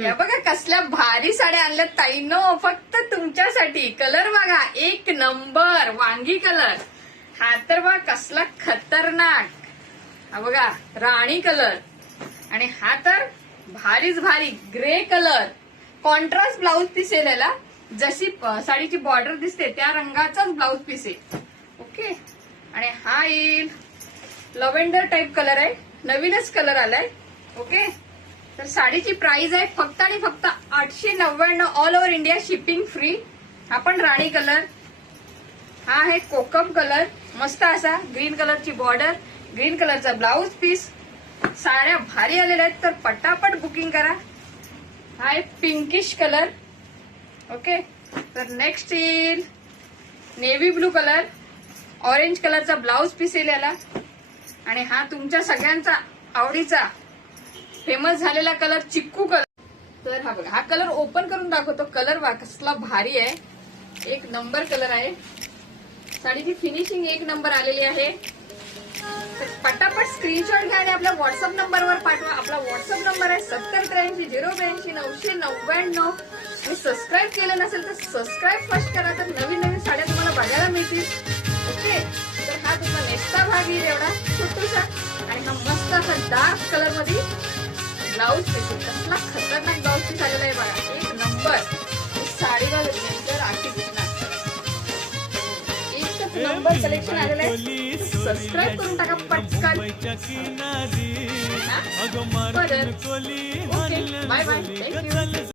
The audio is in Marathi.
या बघा कसल्या भारी साड्या आणल्यात ताईंनो, फक्त तुमच्यासाठी. कलर बघा एक नंबर वांगी कलर. हा तर बघा कसला खतरनाक, हा बघा राणी कलर. आणि हा तर भारीच भारी grey colour. Contrast blouse piece आहे याला, जशी साडीची बॉर्डर दिसते त्या रंगाचाच ब्लाऊज पीस आहे. ओके. आणि हा येईल लव्हेंडर टाइप कलर आहे, नवीनच कलर आलाय. ओके. तर साडीची प्राइस आहे फक्त आणि फक्त 899. All over India shipping free. हा पण राणी कलर. हा आहे कोकम कलर, मस्त असा ग्रीन कलरची बॉर्डर, ग्रीन कलरचा ब्लाऊज पीस. साड्या भारी आलेल्या आहेत तर पटापट बुकिंग करा. हा आहे पिंकिश कलर. ओके. तर नेक्स्ट येईल नेव्ही ब्लू कलर, ऑरेंज कलरचा ब्लाऊज पीस येईल याला. आणि हा तुमच्या सगळ्यांचा आवडीचा फेमस झालेला कलर चिक्कू कलर. तर हा बघा, हा कलर ओपन करून दाखवतो. कलर वा कसला भारी आहे, एक नंबर कलर आहे. साडीची फिनिशिंग एक नंबर आलेली आहे. तर पटापट स्क्रीनशॉट घ्या आणि आपल्या व्हॉट्सअप नंबरवर पाठवा. आपला व्हॉट्सअप नंबर आहे 7083082999. आणि सबस्क्राईब केलं नसेल तर सबस्क्राईब फर्स्ट करा, तर नवीन नवीन साड्या तुम्हाला बघायला मिळतील. ओके. तर हा तुमचा नेक्स्टचा भाग येईल एवढा छोटूसा. आणि हा मस्त असा डार्क कलर मध्ये ब्लाऊज पीस. कसला खतरनाक ब्लाऊज पीस आलेला आहे बघा, एक नंबर. साडीवर राखी दिसणार, एकच नंबर कलेक्शन आलेलं आहे. सबस्क्राईब करून टाका पटकन. ओके. Bye bye. थँक्यू.